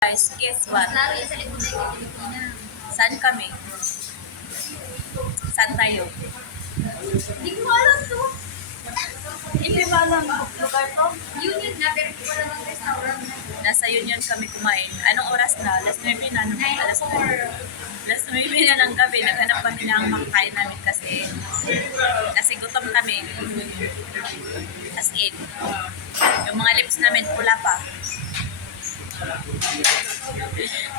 Guys, guess what? Saan kami? Saan tayo? Hindi ko alam to. Hindi ba alam lugar to? Union na, pero hindi ko alam ang restaurant. Nasa Union kami kumain. Anong oras na? Alas 9 na. Anong alas 9? Alas 9 na ng gabi. Naghanap kami ng makakain namin kasi gutom kami. As in. Yung mga lips namin pula pa.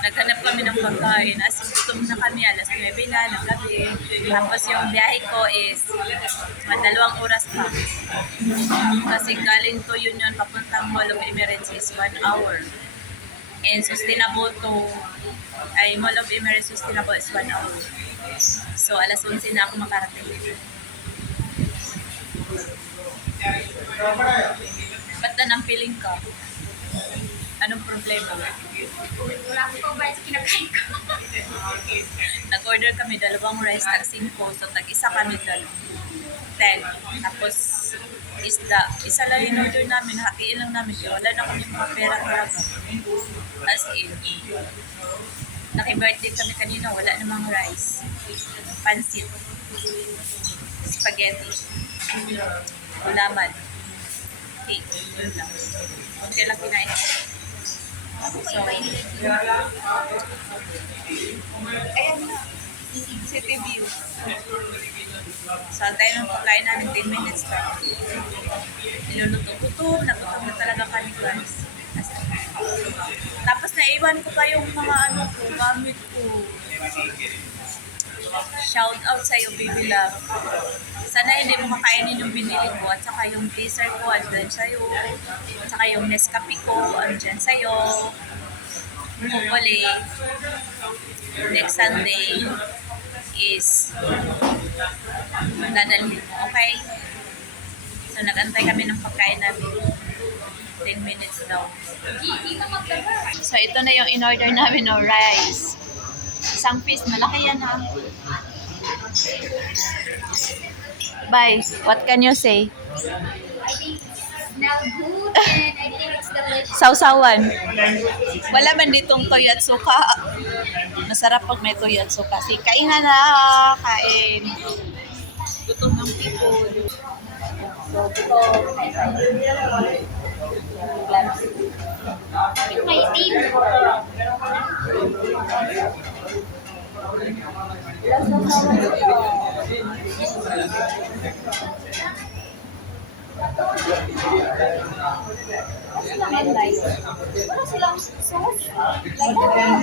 Naghanap kami ng pagkain. As in, gutom na kami. Alas 9 na ng gabi. Tapos yung biyahe ko is 2 oras pa. Kasi galing to Union papuntang Mall of Emirates is 1 hour. And sustainable to Mall of Emirates sustainable is 1 hour. So alas 11 na ako makarating. Ba't na nang feeling ka? Anong problema? Wala akong pambayad sa kinakain ko. Nag-order kami 2 rice, tag 5. So tag-isa kami 10. Tapos isda. Isa lang yung order namin. Hatiin lang namin. Wala na kami mga pera talaga. As in. Naki-birthday kami kanina. Wala namang rice. Pansit. Spaghetti. Ulaman. Cake. Yun lang. Kunti lang kinain. So, ayan na. City view. So, tayo ng pagkain namin 10 minutes pa. Niluluto-gutom. Nagutom na talaga kami, guys. Tapos naiwan ko pa yung mga gamit ko. Shout out sa'yo, baby love. Sana hindi mo makainin yung binili ko at saka yung dessert ko andyan sa'yo. At saka yung Nescafe ko andyan sa'yo. Hopefully, next Sunday is dadalhin mo, okay? So, nag-antay kami ng pagkain namin. 10 minutes daw. So, ito na yung in-order namin ng rice. Isang piece, malaki yan ha. Bye. What can you say? I think it's smell good and I think it's delicious. Sausawan. Wala man ditong toyo at suka. Masarap pag may toyo at suka. Si kain na na. Kain. Gutom ng people. So, It's my team. Wala silang sauce. Like that.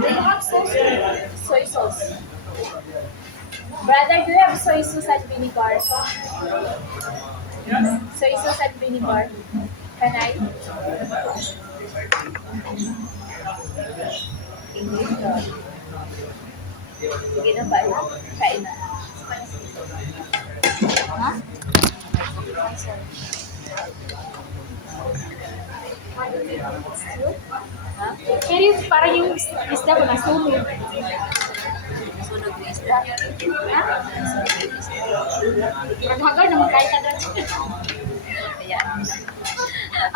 They have sauce. Soy sauce. Brother, do you have soy sauce and vinegar? Soy sauce and vinegar. Can I? sige na ba? Kain na. Ha? Pero yung parang yung isda ko nasunog. Sunog na isda. Ha? Maghagal naman kahit na doon. Ayan.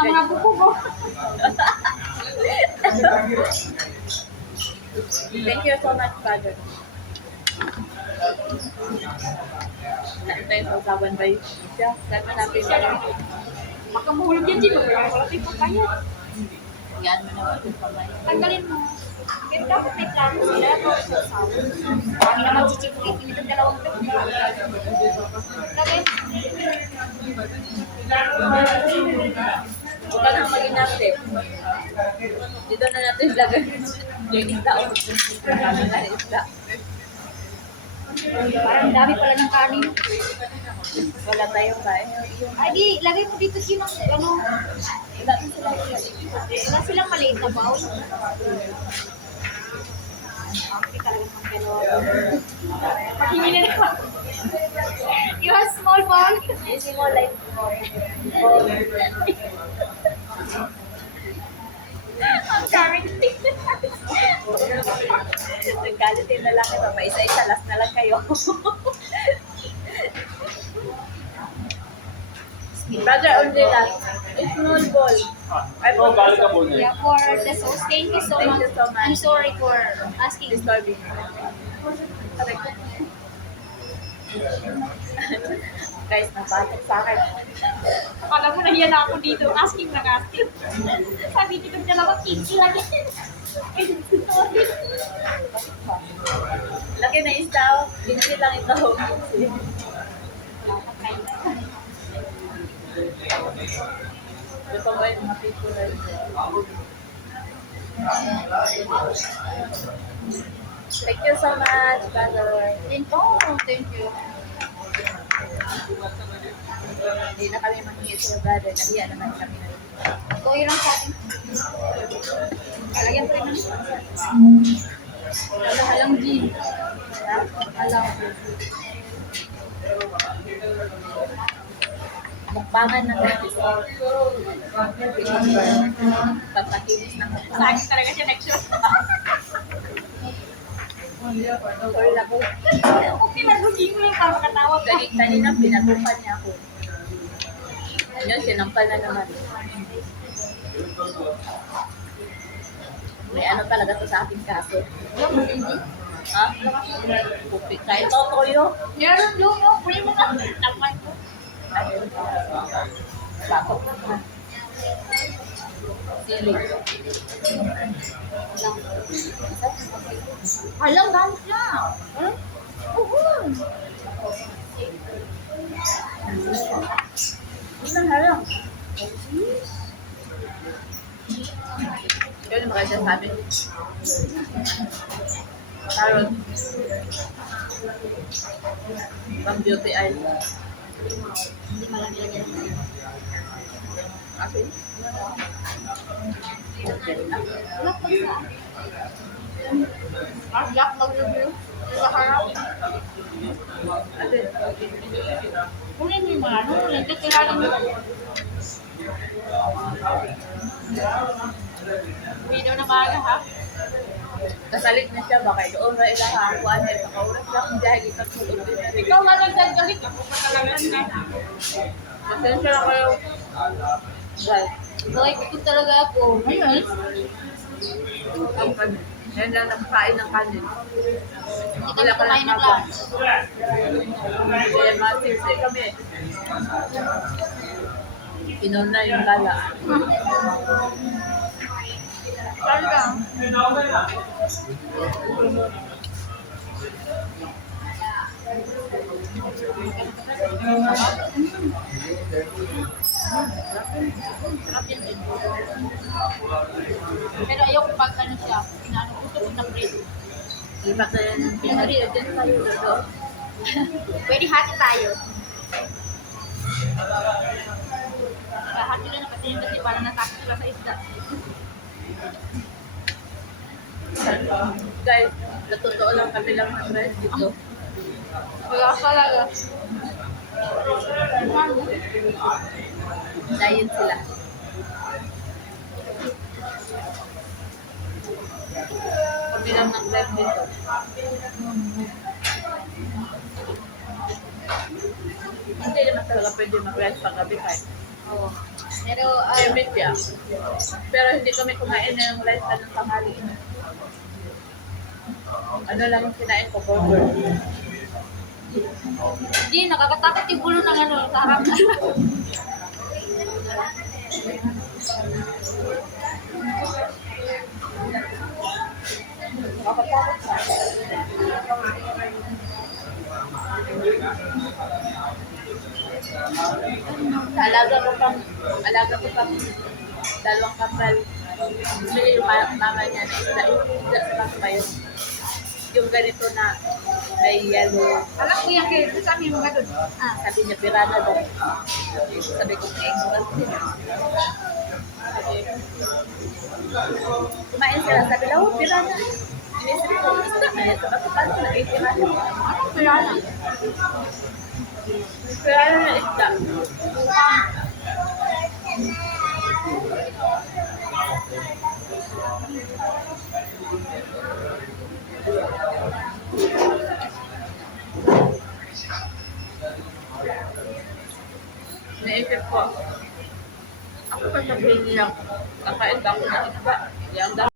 Ang mga buko ko. Thank you so much, Father. Naantay sa usapan ba yun? Saan natin ba? Baka mahulog yan dito. Wala tayong pagkaya. Yan mo na yung pamay. Tanggalin mo. Pero dapat may plano sila. Kami na mag-chichipulit. Itong dalawang ito. Lagay. Huwag ka nang maging active. Dito na natin lagay. Yung isda o. Marami na rin isda. Parang dami pala ng kanin. Wala tayong bahay. Ay di, lagay mo dito siya ng ano. Wala silang maliit na bowl. Okay, talagang magkalawa. Paghingi na naman. You have small bowl. Easy mo like I'm sorry. nagkalit yung lalaki pa. Isa-isa, last na lang kayo. Brother, only last. Small ball. Ay, po, galing ka po Yeah, for the sauce. Thank you so Thank much. you so much. I'm sorry for asking. Disturbing. Guys, nabatok sa akin. Akala mo nahiya na ako dito. Asking na asking. Sabi dito dalawa, kinky lagi. Sorry. Laki na isda. Hindi lang ito. Ito ba yung mga people na Thank you so much, brother. Thank you. Hindi na kami manghihi sa brother. Nahiya naman kami. Ito yun lang sa atin. Kalagyan ko rin ng halang gin. Halang. Mukbangan na guys. Papakinis ng Sa akin talaga siya nag-show. Sorry na po. Okay lang, hindi mo yung para makatawa pa. Kanina pinatukan niya ako. Yun, sinampal na naman. May ano talaga to sa aking kaso. Ha? Kupit. Kahit totoyo. Meron doon, no? Pwede mo na. Tapan ko. Ayun. Bakot na. Silig. Halang, galit na. Hmm? Oo. Hindi na harang. Yun yung mga sabi. Carrot. Pang beauty eye. Hindi malaki lagi. Okay. Look pa sa. Yak mag-review. Nakaharap. Ate. Kunin mo yung mga ano. Nagkakilala mo. Video na maaga ha. Kasalit na siya. Baka doon na ilahakuan. Nakaurat lang. Dahil ikatulog din. Ikaw nga lang galit. Ako pa talaga na. Pasensya na kayo. Guys. Like, ito talaga ako. Ngayon, Ang kami. Yan lang nakakain ng kanin. hindi kami kumain ng lunch. Kaya masisay kami. Inon na yung gala. Talaga. Sarap yan din. Pero ayoko pag ano siya. Inaano, gusto ko na bread. Iba ka yan. Pinari, dyan tayo doon. Pwede hati tayo. Hati lang na kasi yun kasi para natakot sila sa isda. Guys, natotoo lang kami lang ng rest dito. Wala talaga. Diet sila. Kami lang ng rest dito. Hindi naman talaga pwede mag-rest pag-gabi kahit. Oo. Pero, Limit ya. Pero hindi kami kumain na yung rice na ng tanghali. Ano lang yung kinain ko, burger. hindi, nakakatakot yung ulo ng ano, sa harap na. Nakakatakot na. Alaga ko pang dalawang kapal. Bumili yung mama niya na isda sa kapayo. Yung ganito na may yellow. Alam ko yan kayo, sa amin mga doon. Sabi niya, pirana daw. Sabi ko, egg. Kumain sila. Sabi lang, oh, pirana. Inisip ko, isda na yan. Sabi ko, paano na egg pirana? Anong pirana? Pirana na isda. Naisip ko, ako Sasabihin nilang, kakain ba ako ng isda? Yan